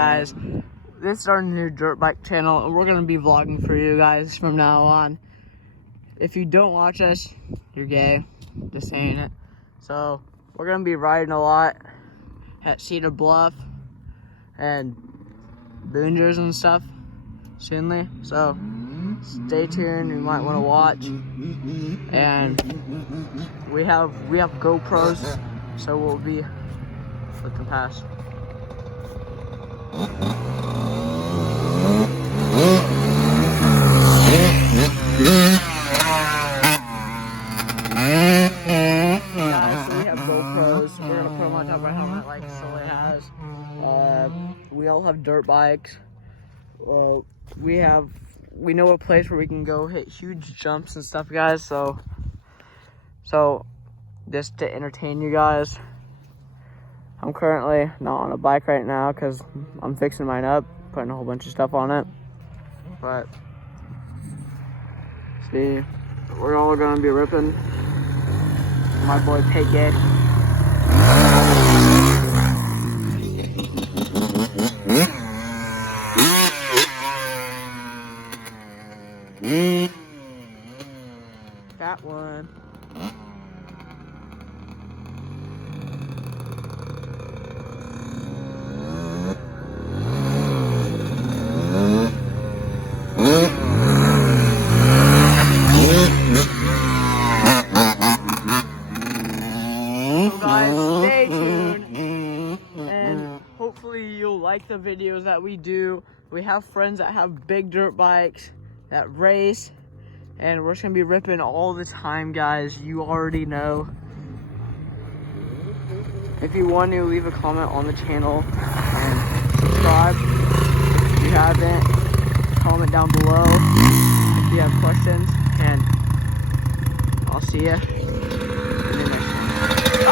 guys. This is our new dirt bike channel, and we're gonna be vlogging for you guys from now on. If you don't watch us, you're gay. Just saying it. So we're gonna be riding a lot at Cedar Bluff and Boongers and stuff soonly. So stay tuned. You might want to watch. And we have GoPros, so we'll be looking past. We're gonna put them on top of our helmet like Sully has. We all have dirt bikes. We know a place where we can go hit huge jumps and stuff, guys. So just to entertain you guys, I'm currently not on a bike right now because I'm fixing mine up, putting a whole bunch of stuff on it. But see, we're all gonna be ripping. My boy Peggy. That one. So guys, stay tuned, and hopefully you'll like the videos that we do. We have friends that have big dirt bikes that race, and we're just gonna be ripping all the time, guys. You already know. If you want to, leave a comment on the channel and subscribe. If you haven't, comment down below if you have questions, and I'll see ya